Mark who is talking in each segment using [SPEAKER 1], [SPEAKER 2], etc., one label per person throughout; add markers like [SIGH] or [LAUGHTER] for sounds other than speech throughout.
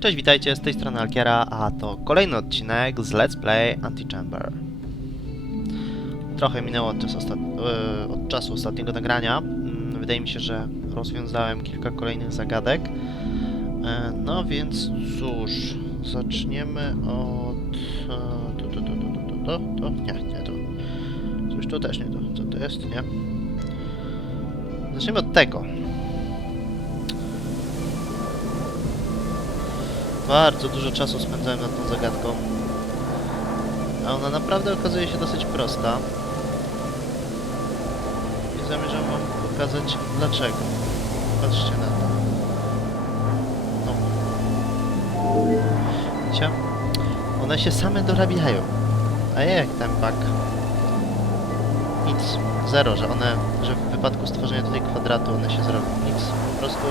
[SPEAKER 1] Cześć, witajcie, z tej strony Alkiera, a to kolejny odcinek z Let's Play Antichamber. Trochę minęło od czasu, e, od czasu ostatniego nagrania. Mm, Wydaje mi się, że rozwiązałem kilka kolejnych zagadek. E, No więc cóż, zaczniemy od... e, Tu, tu, tu, tu, tu, tu, tu, tu, nie, nie tu. Coś tu też nie tu, co to jest, nie? Zaczniemy od tego. Bardzo dużo czasu spędzałem nad tą zagadką. A ona naprawdę okazuje się dosyć prosta. I zamierzam wam pokazać dlaczego. Patrzcie na to. No. Widzicie? One się same dorabiają. A ja jak ten bug? Nic. Zero, że one, że w wypadku stworzenia tutaj kwadratu one się zrobią. Nic. Po prostu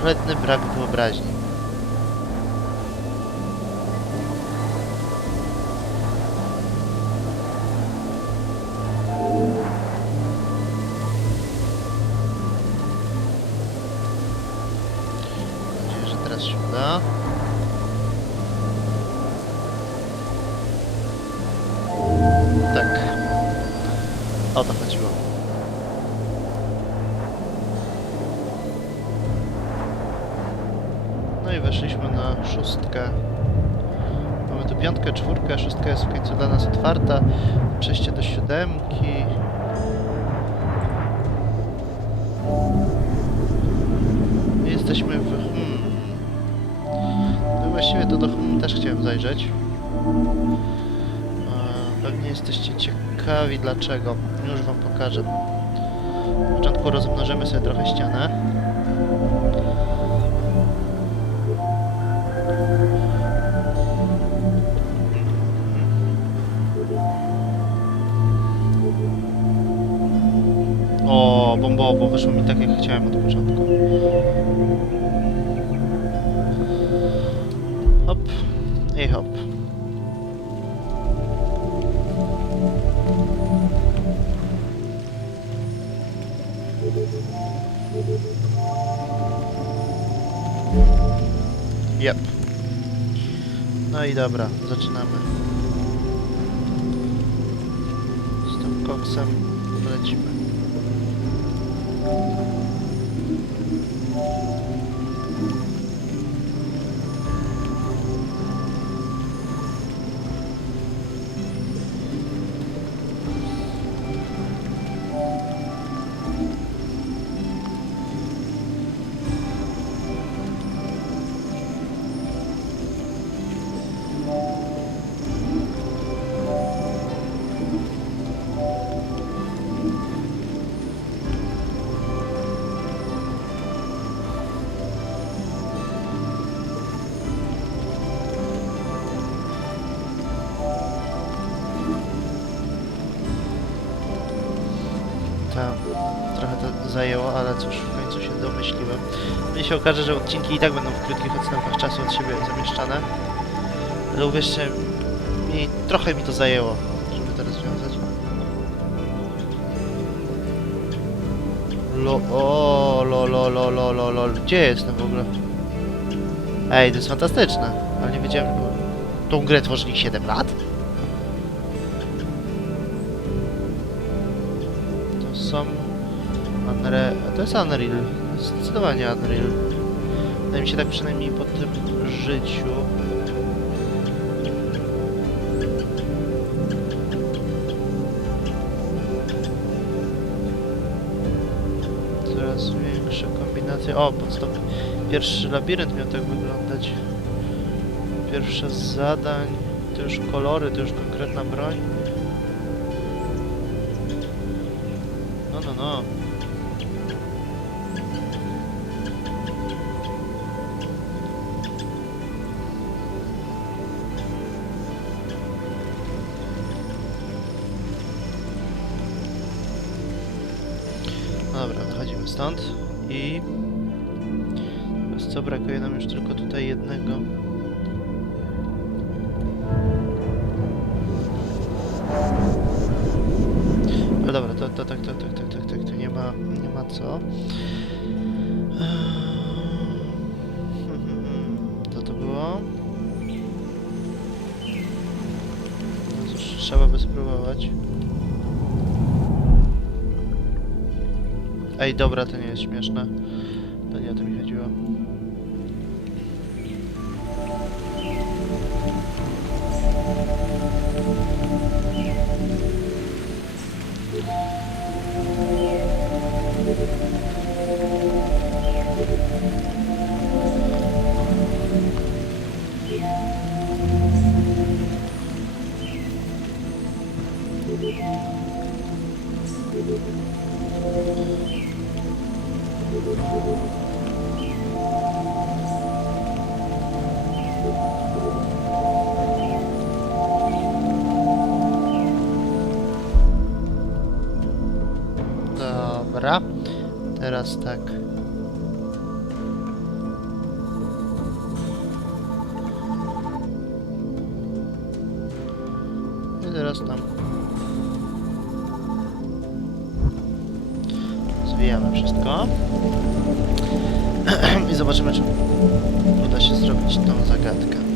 [SPEAKER 1] kompletny brak wyobraźni. No i weszliśmy na szóstkę. Mamy tu piątkę, czwórkę, szóstka jest w końcu dla nas otwarta. Przejście do siódemki. Jesteśmy w... Hmm. No właściwie to do hmm też chciałem zajrzeć. Pewnie jesteście ciekawi dlaczego. Już wam pokażę. Na początku rozmnożymy sobie trochę ścianę. O, bombowo, wyszło mi tak jak chciałem od początku. Hop i hop. Yep. No i dobra, zaczynamy. Z tym koksem lecimy. Thank you. Ale cóż, w końcu się domyśliłem. Mnie się okaże, że odcinki i tak będą w krótkich odstępach czasu od siebie zamieszczane. Ale uwierzcie, mi, trochę mi to zajęło, żeby to rozwiązać. Lo, o, lo, lo, lo, lo, lo, lo, gdzie jestem w ogóle? Ej, to jest fantastyczne, ale nie wiedziałem, tą grę tworzyli 7 lat? To jest Unreal. Zdecydowanie Unreal. Wydaje mi się tak przynajmniej po tym życiu. Coraz większe kombinacje. O, podstaw... Pierwszy labirynt miał tak wyglądać. Pierwsze zadań. To już kolory, to już konkretna broń. stąd i... Teraz co, brakuje nam już tylko tutaj jednego... No dobra, to, to, tak, tak, tak, tak, tak, tak, to nie ma, nie ma co. Ehm. [LAUGHS] To to było? No cóż, trzeba by spróbować. Ej, dobra, to nie jest śmieszne. To nie o to mi chodziło. Teraz tam. Zwijamy wszystko. [CLEARS THROAT] I zobaczymy, czy uda się zrobić tą zagadkę.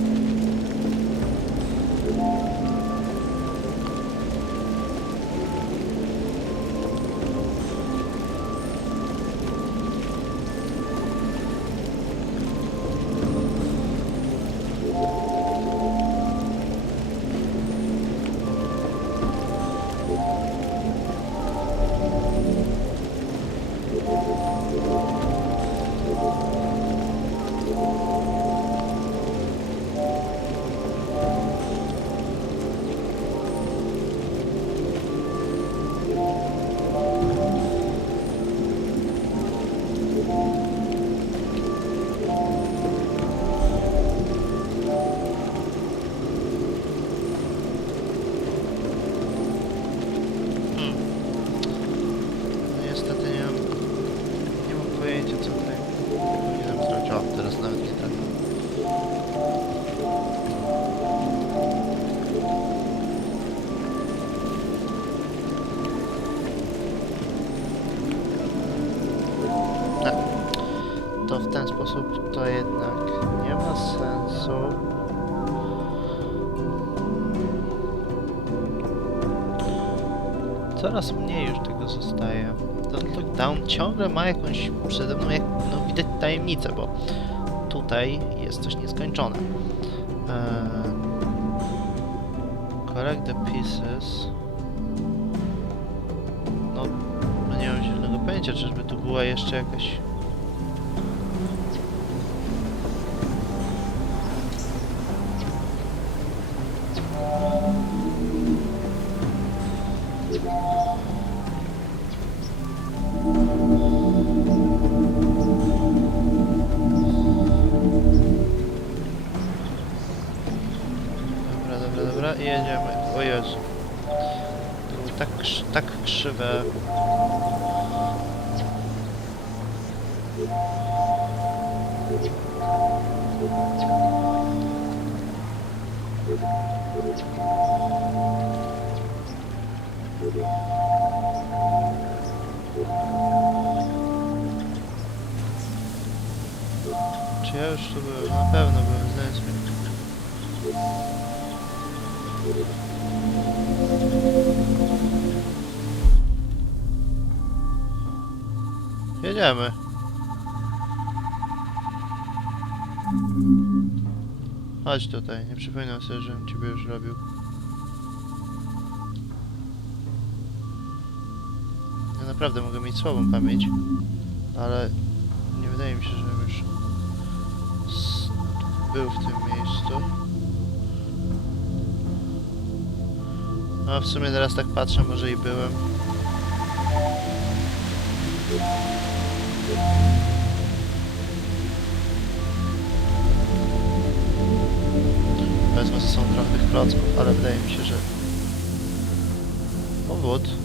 [SPEAKER 1] To w ten sposób to jednak nie ma sensu. Coraz mniej już tego zostaje. Ten lockdown ciągle ma jakąś przede mną, jak, no widać tajemnicę, bo tutaj jest coś nieskończone. Eee, collect the pieces. No, no nie mam zielonego pojęcia, czyżby tu była jeszcze jakaś... krzywe. Czy ja już tu byłem? Na pewno byłem, zdaję Jedziemy. Chodź tutaj, nie przypominam sobie, żebym ciebie już robił. Ja naprawdę mogę mieć słabą pamięć, ale nie wydaje mi się, żebym już był w tym miejscu. No w sumie teraz tak patrzę, może i byłem. Wezmę ze sobą trochę tych klocków, ale wydaje mi się, że... Powód.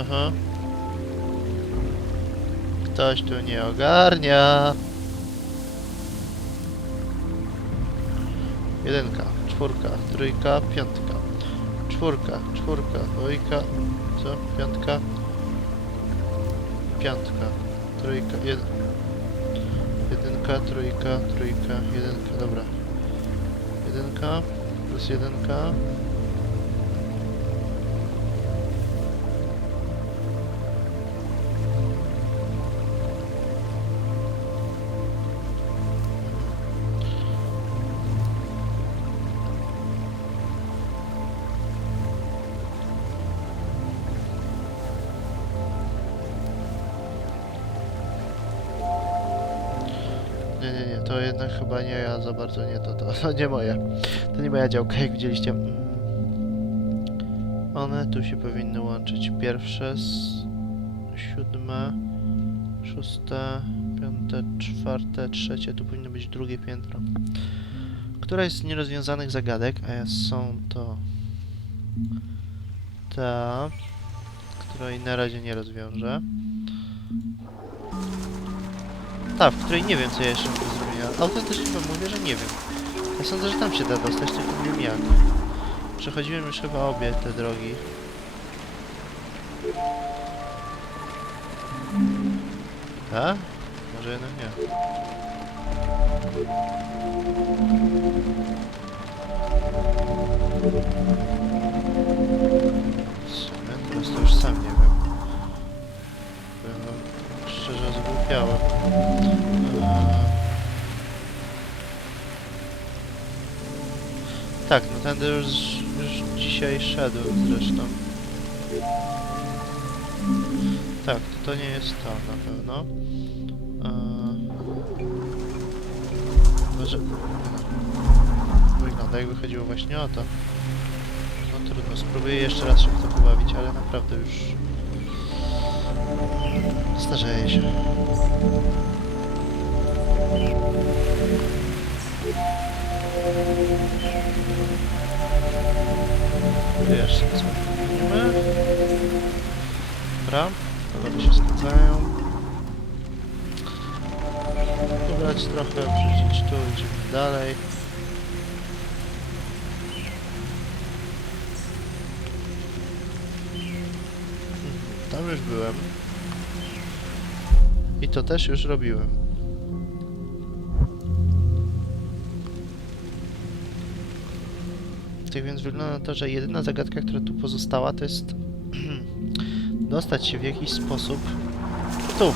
[SPEAKER 1] Aha. Ktoś tu nie ogarnia. Jedynka, czwórka, trójka, piątka. Czwórka, czwórka, dwójka, co? Piątka. Piątka, trójka, jed... jedynka, trójka, trójka, jedynka, dobra. Jedynka, plus jedynka. To jednak chyba nie ja za bardzo nie to, to, to nie moje. To nie moja działka, jak widzieliście. One tu się powinny łączyć. Pierwsze siódme, szóste, piąte, czwarte, trzecie. Tu powinno być drugie piętro. Któraś z nierozwiązanych zagadek, a są to ta, której na razie nie rozwiążę. Ta, w której nie wiem, co ja jeszcze. Autentycznie mówię, że nie wiem. Ja sądzę, że tam się da dostać, tylko nie wiem jak. Przechodziłem już chyba obie te drogi. Tak? Może jednak nie. W teraz to już sam nie wiem. Wam szczerze zgłupiałem. Eee. Tak, no tędy już, już dzisiaj szedłem zresztą. Tak, to, to nie jest to na pewno. Eee. Może... Wygląda jakby chodziło właśnie o to. No trudno, spróbuję jeszcze raz się w to pobawić, ale naprawdę już... Starzeję się. Wiesz, co robimy? Dobra, kolory się zgadzają. Dobrać trochę, wrzucić tu, idziemy dalej. Mhm, Tam już byłem. I to też już robiłem. Tak więc wygląda na to, że jedyna zagadka, która tu pozostała, to jest [CLEARS THROAT] dostać się w jakiś sposób tu.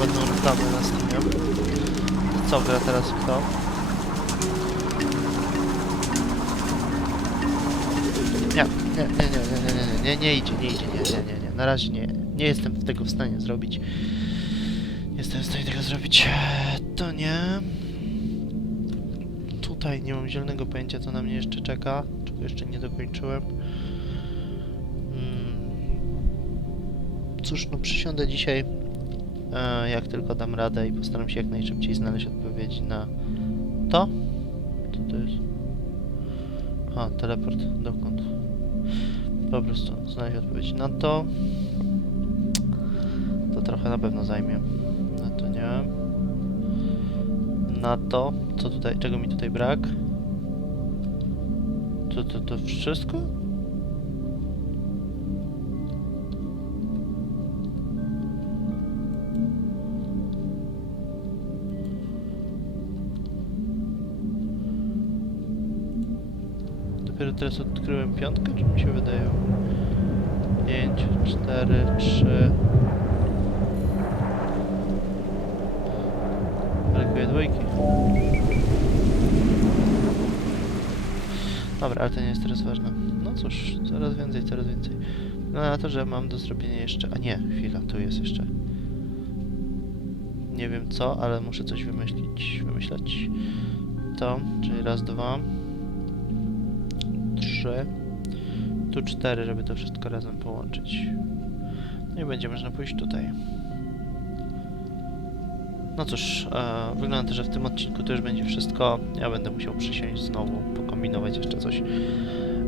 [SPEAKER 1] Ładną reklamę na Steamie. Co gra teraz kto? Nie, nie, nie, nie, nie, nie, nie, nie, nie idzie, nie idzie, nie, nie, nie, nie, na razie nie, nie jestem tego w stanie zrobić. Nie jestem w stanie tego zrobić, to nie. Tutaj nie mam zielonego pojęcia, co na mnie jeszcze czeka, czego jeszcze nie dokończyłem. Mm. Cóż, no przysiądę dzisiaj, jak tylko dam radę i postaram się jak najszybciej znaleźć odpowiedzi na to. Co to jest? A, teleport. Dokąd? Po prostu znaleźć odpowiedź na to. To trochę na pewno zajmie. Na to nie. Na to. Co tutaj? Czego mi tutaj brak? To, to, to wszystko? Dopiero teraz odkryłem piątkę, czy mi się wydaje? 5, 4, 3. Brakuje dwójki. Dobra, ale to nie jest teraz ważne. No, cóż, coraz więcej, coraz więcej. No na to, że mam do zrobienia jeszcze... A nie, chwila, tu jest jeszcze. Nie wiem co, ale muszę coś wymyślić, wymyśleć. To, czyli raz, dwa, trzy, tu cztery, żeby to wszystko razem połączyć. No i będzie można pójść tutaj. No cóż, e, wygląda, że w tym odcinku to już będzie wszystko. Ja będę musiał przysiąść znowu, pokombinować jeszcze coś.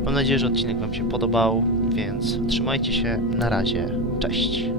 [SPEAKER 1] Mam nadzieję, że odcinek Wam się podobał, więc trzymajcie się, na razie, cześć.